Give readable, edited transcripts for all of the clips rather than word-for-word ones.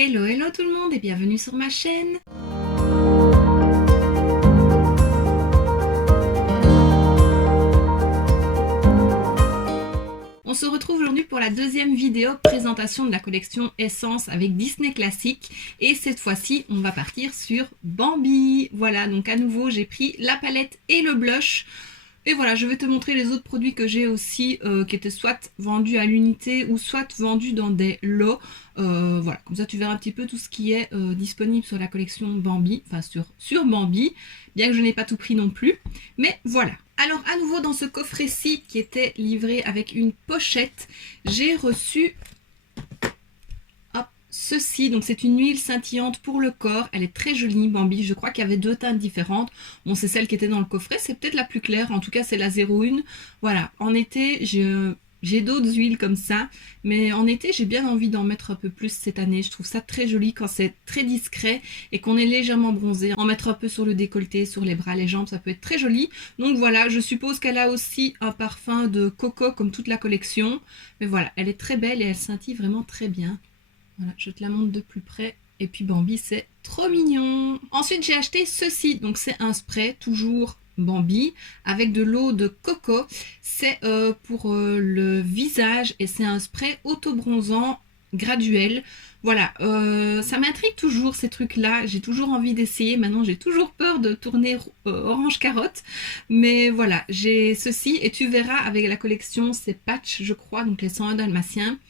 Hello, hello tout le monde et bienvenue sur ma chaîne. On se retrouve aujourd'hui pour la deuxième vidéo présentation de la collection Essence avec Disney Classique et cette fois-ci on va partir sur Bambi. Voilà, donc à nouveau j'ai pris la palette et le blush. Et voilà, je vais te montrer les autres produits que j'ai aussi qui étaient soit vendus à l'unité ou soit vendus dans des lots. Voilà, comme ça tu verras un petit peu tout ce qui est disponible sur la collection Bambi, enfin sur Bambi, bien que je n'ai pas tout pris non plus. Mais voilà. Alors à nouveau dans ce coffret-ci qui était livré avec une pochette, j'ai reçu ceci. Donc c'est une huile scintillante pour le corps, elle est très jolie Bambi, je crois qu'il y avait deux teintes différentes. Bon, c'est celle qui était dans le coffret, c'est peut-être la plus claire, en tout cas c'est la 01. Voilà, en été j'ai d'autres huiles comme ça, mais en été j'ai bien envie d'en mettre un peu plus cette année. Je trouve ça très joli quand c'est très discret et qu'on est légèrement bronzé. En mettre un peu sur le décolleté, sur les bras, les jambes, ça peut être très joli. Donc voilà, je suppose qu'elle a aussi un parfum de coco comme toute la collection, mais voilà, elle est très belle et elle scintille vraiment très bien. Voilà, je te la montre de plus près. Et puis Bambi, c'est trop mignon. Ensuite, j'ai acheté ceci. Donc, c'est un spray, toujours Bambi, avec de l'eau de coco. C'est pour le visage et c'est un spray auto-bronzant graduel. Voilà, ça m'intrigue toujours ces trucs-là. J'ai toujours envie d'essayer. Maintenant, j'ai toujours peur de tourner orange carotte. Mais voilà, j'ai ceci et tu verras avec la collection, c'est Patch, je crois, donc les 101 dalmatiens.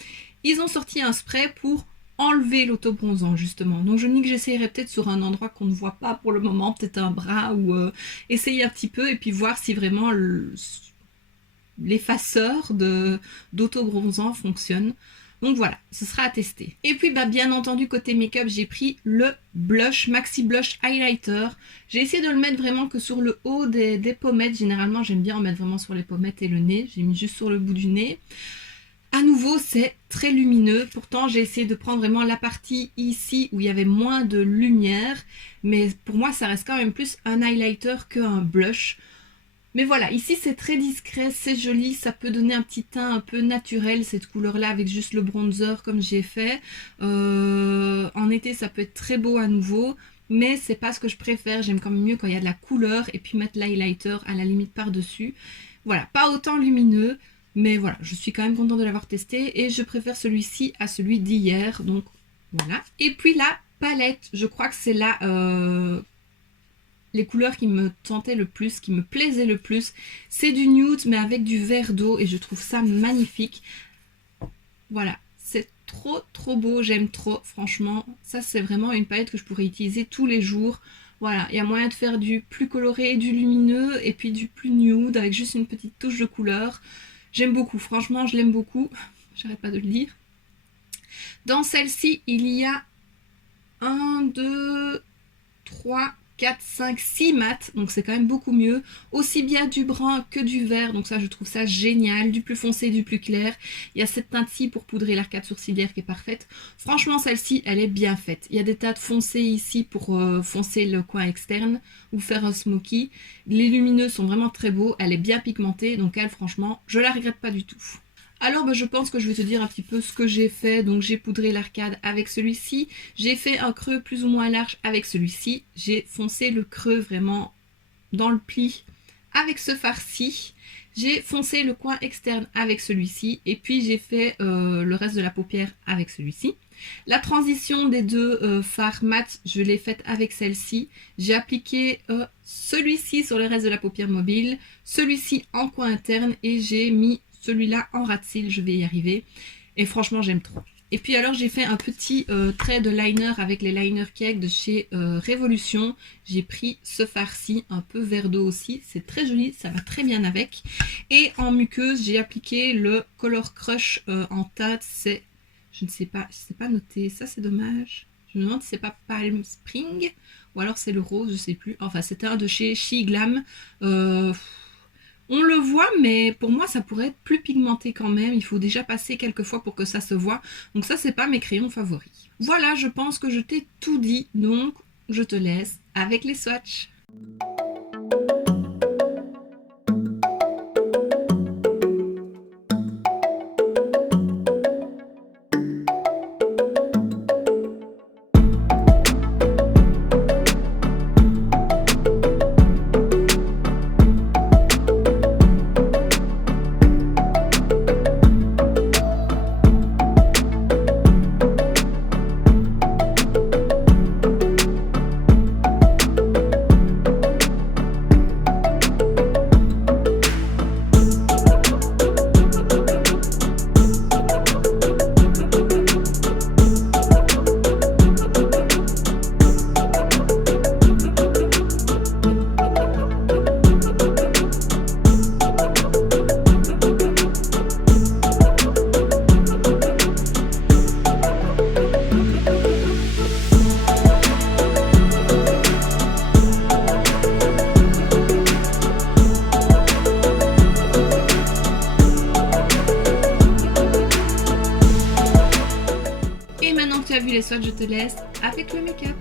Ils ont sorti un spray pour enlever l'auto-bronzant justement. Donc je me dis que j'essayerai peut-être sur un endroit qu'on ne voit pas pour le moment, peut-être un bras ou essayer un petit peu et puis voir si vraiment l'effaceur d'auto-bronzant fonctionne. Donc voilà, ce sera à tester. Et puis bah, bien entendu côté make-up, j'ai pris le blush, Maxi Blush Highlighter. J'ai essayé de le mettre vraiment que sur le haut des pommettes. Généralement j'aime bien en mettre vraiment sur les pommettes et le nez. J'ai mis juste sur le bout du nez. À nouveau, c'est très lumineux. Pourtant, j'ai essayé de prendre vraiment la partie ici où il y avait moins de lumière. Mais pour moi, ça reste quand même plus un highlighter qu'un blush. Mais voilà, ici, c'est très discret, c'est joli. Ça peut donner un petit teint un peu naturel, cette couleur-là, avec juste le bronzer comme j'ai fait. En été, ça peut être très beau à nouveau. Mais c'est pas ce que je préfère. J'aime quand même mieux quand il y a de la couleur et puis mettre l'highlighter à la limite par-dessus. Voilà, pas autant lumineux. Mais voilà, je suis quand même contente de l'avoir testé et je préfère celui-ci à celui d'hier. Donc voilà. Et puis la palette, je crois que c'est là les couleurs qui me tentaient le plus, qui me plaisaient le plus. C'est du nude mais avec du vert d'eau et je trouve ça magnifique. Voilà, c'est trop beau, j'aime trop, franchement. Ça c'est vraiment une palette que je pourrais utiliser tous les jours. Voilà, il y a moyen de faire du plus coloré, du lumineux et puis du plus nude avec juste une petite touche de couleur. J'aime beaucoup, franchement, je l'aime beaucoup. J'arrête pas de le dire. Dans celle-ci, il y a 1, 2, 3, 4, 5, 6 mats. Donc c'est quand même beaucoup mieux. Aussi bien du brun que du vert. Donc ça, je trouve ça génial. Du plus foncé, du plus clair. Il y a cette teinte-ci pour poudrer l'arcade sourcilière qui est parfaite. Franchement, celle-ci, elle est bien faite. Il y a des teintes foncées ici pour foncer le coin externe ou faire un smoky. Les lumineux sont vraiment très beaux. Elle est bien pigmentée. Donc elle, franchement, je la regrette pas du tout. Alors bah, je pense que je vais te dire un petit peu ce que j'ai fait. Donc j'ai poudré l'arcade avec celui-ci. J'ai fait un creux plus ou moins large avec celui-ci. J'ai foncé le creux vraiment dans le pli avec ce fard-ci. J'ai foncé le coin externe avec celui-ci. Et puis j'ai fait le reste de la paupière avec celui-ci. La transition des deux fards mat, je l'ai faite avec celle-ci. J'ai appliqué celui-ci sur le reste de la paupière mobile. Celui-ci en coin interne. Et j'ai mis celui-là en ras de cils, je vais y arriver. Et franchement, j'aime trop. Et puis alors, j'ai fait un petit trait de liner avec les liner cake de chez Révolution. J'ai pris ce fard-ci, un peu vert d'eau aussi. C'est très joli, ça va très bien avec. Et en muqueuse, j'ai appliqué le Color Crush en teinte. C'est, je ne sais pas, c'est pas noté. Ça, c'est dommage. Je me demande si c'est pas Palm Spring ou alors c'est le rose, je sais plus. Enfin, c'était un de chez She Glam. On le voit, mais pour moi, ça pourrait être plus pigmenté quand même. Il faut déjà passer quelques fois pour que ça se voit. Donc ça, c'est pas mes crayons favoris. Voilà, je pense que je t'ai tout dit. Donc, je te laisse avec les swatchs. soit je te laisse avec le make-up.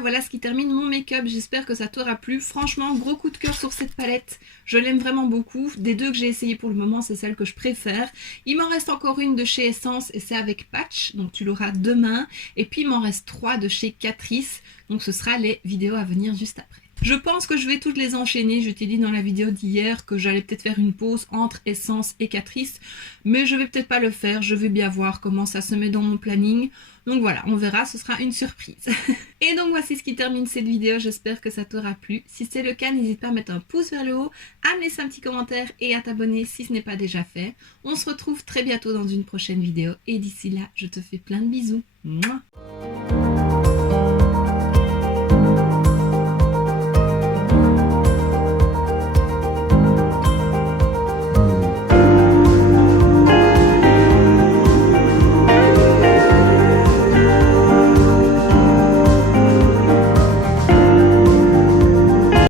Voilà ce qui termine mon make-up. J'espère que ça t'aura plu. Franchement, gros coup de cœur sur cette palette. Je l'aime vraiment beaucoup. Des deux que j'ai essayé pour le moment, c'est celle que je préfère. Il m'en reste encore une de chez Essence et c'est avec Patch. Donc tu l'auras demain. Et puis il m'en reste 3 de chez Catrice. Donc ce sera les vidéos à venir juste après. Je pense que je vais toutes les enchaîner. Je t'ai dit dans la vidéo d'hier que j'allais peut-être faire une pause entre Essence et Catrice. Mais je vais peut-être pas le faire. Je vais bien voir comment ça se met dans mon planning. Donc voilà, on verra, ce sera une surprise. Et donc voici ce qui termine cette vidéo. J'espère que ça t'aura plu. Si c'est le cas, n'hésite pas à mettre un pouce vers le haut, à me laisser un petit commentaire et à t'abonner si ce n'est pas déjà fait. On se retrouve très bientôt dans une prochaine vidéo. Et d'ici là, je te fais plein de bisous. Mouah.